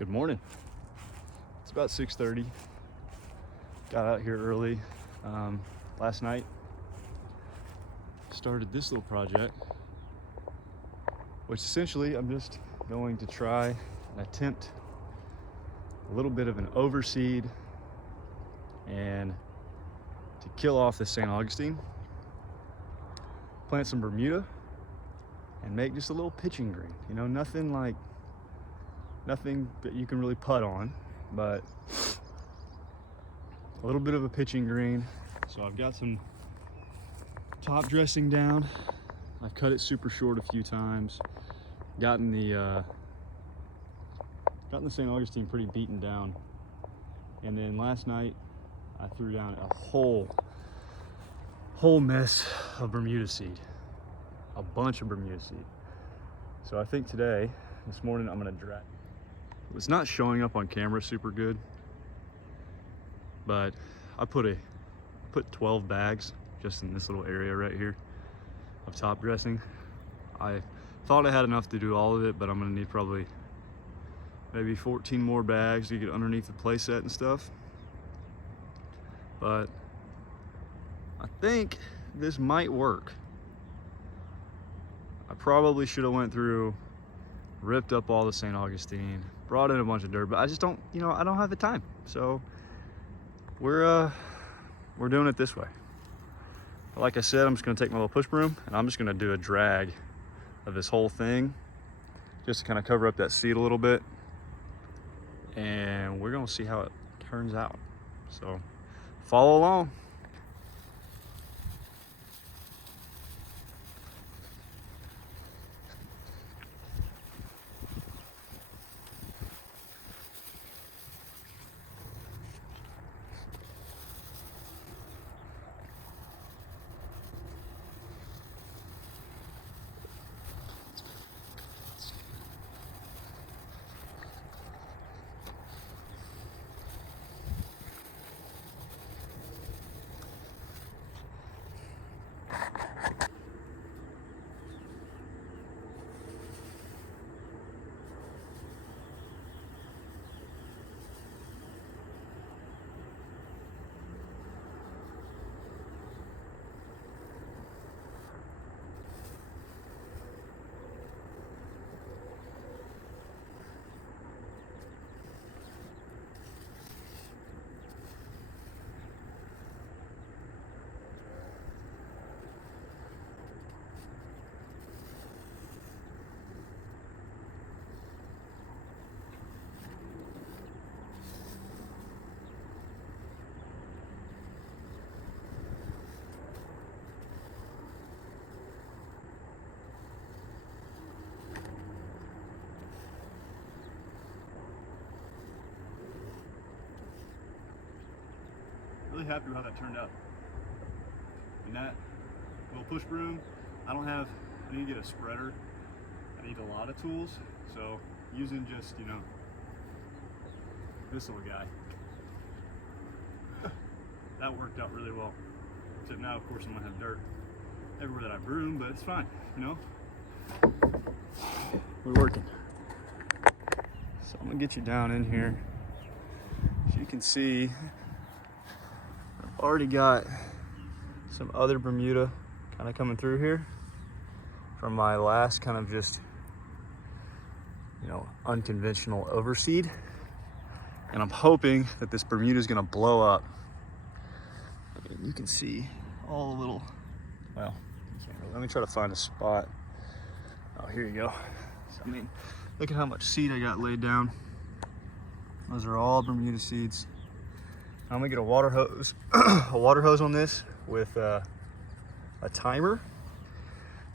Good morning. It's about 6:30. Got out here early last night. Started this little project, which essentially I'm just going to try and attempt a little bit of an overseed and to kill off this St. Augustine, plant some Bermuda, and make just a little pitching green. You know, nothing that you can really putt on, but a little bit of a pitching green. So I've got some top dressing down. I've cut it super short a few times. Gotten the St. Augustine pretty beaten down. And then last night I threw down a whole mess of Bermuda seed. A bunch of Bermuda seed. So I think this morning, I'm gonna drag. It's not showing up on camera super good, but I put 12 bags just in this little area right here of top dressing. I thought I had enough to do all of it, but I'm gonna need probably maybe 14 more bags to get underneath the play set and stuff. But I think this might work. I probably should have went through, ripped up all the St. Augustine, brought in a bunch of dirt, but I just don't, I don't have the time. So we're doing it this way. But like I said, I'm just gonna take my little push broom and I'm just gonna do a drag of this whole thing just to kind of cover up that seed a little bit. And we're gonna see how it turns out. So follow along. Really happy with how that turned out. And that little push broom, I need to get a spreader. I need a lot of tools. So using just, this little guy, that worked out really well. Except now, of course, I'm gonna have dirt everywhere that I broom, but it's fine, We're working. So I'm gonna get you down in here. As you can see, already got some other Bermuda kind of coming through here from my last kind of just, unconventional overseed. And I'm hoping that this Bermuda is going to blow up. And you can see all the little, well, let me try to find a spot. Oh, here you go. So, look at how much seed I got laid down. Those are all Bermuda seeds. I'm gonna get a water hose, on this with a timer.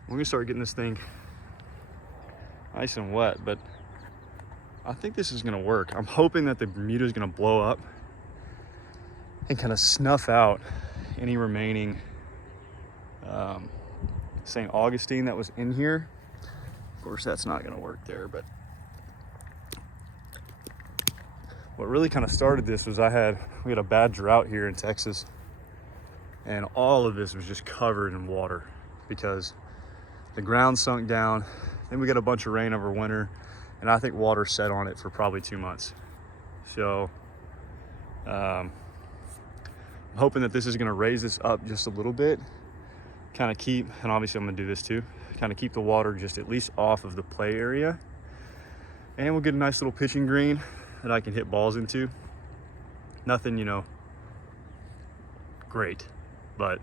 We're gonna start getting this thing nice and wet, but I think this is gonna work. I'm hoping that the Bermuda is gonna blow up and kind of snuff out any remaining St. Augustine that was in here. Of course, that's not gonna work there, but what really kind of started this was we had a bad drought here in Texas, and all of this was just covered in water because the ground sunk down. Then we got a bunch of rain over winter, and I think water set on it for probably 2 months. So I'm hoping that this is going to raise this up just a little bit, kind of keep, and obviously I'm going to do this too, kind of keep the water just at least off of the play area, and we'll get a nice little pitching green that I can hit balls into. Nothing, you know, great, but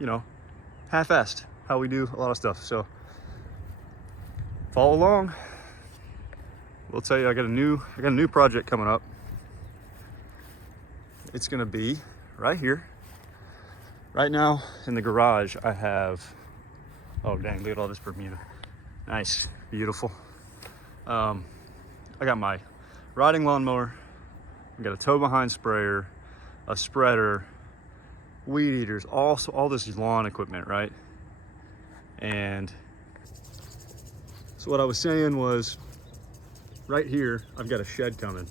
you know, half-assed how we do a lot of stuff. So follow along. We'll tell you, I got a new project coming up. It's gonna be right here. Right now in the garage, I have, oh dang, look at all this Bermuda. Nice, beautiful. I got my riding lawnmower, I got a tow behind sprayer, a spreader, weed eaters, all this lawn equipment, right? And so what I was saying was, right here, I've got a shed coming.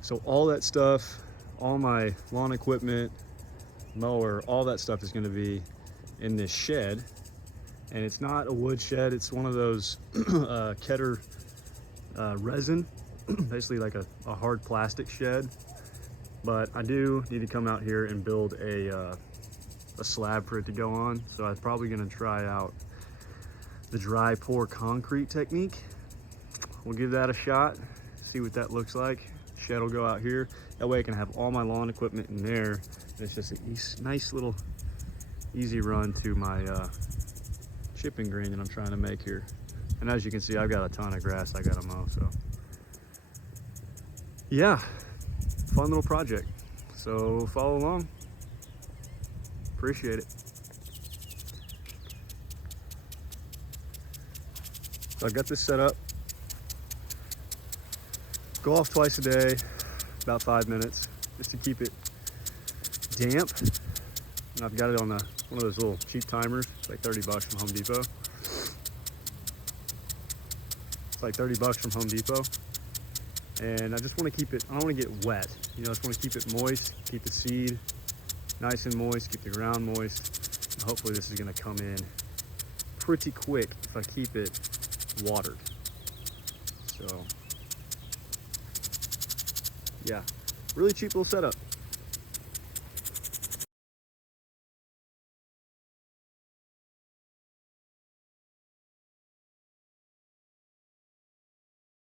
So all that stuff, all my lawn equipment, mower, all that stuff is gonna be in this shed. And it's not a wood shed, it's one of those Keter resin, basically like a hard plastic shed. But I do need to come out here and build a slab for it to go on. So I'm probably gonna try out the dry pour concrete technique. We'll give that a shot, see what that looks like. Shed will go out here. That way I can have all my lawn equipment in there. And it's just a nice little easy run to my chipping green that I'm trying to make here. And as you can see, I've got a ton of grass I gotta mow, so. Yeah, fun little project. So follow along. Appreciate it. So I've got this set up. Go off twice a day, about 5 minutes, just to keep it damp. And I've got it on one of those little cheap timers. It's like 30 bucks from Home Depot. It's like 30 bucks from Home Depot. And I just want to keep it, I don't want to get wet. You know, I just want to keep it moist, keep the seed nice and moist, keep the ground moist. And hopefully this is going to come in pretty quick if I keep it watered. So, yeah, really cheap little setup.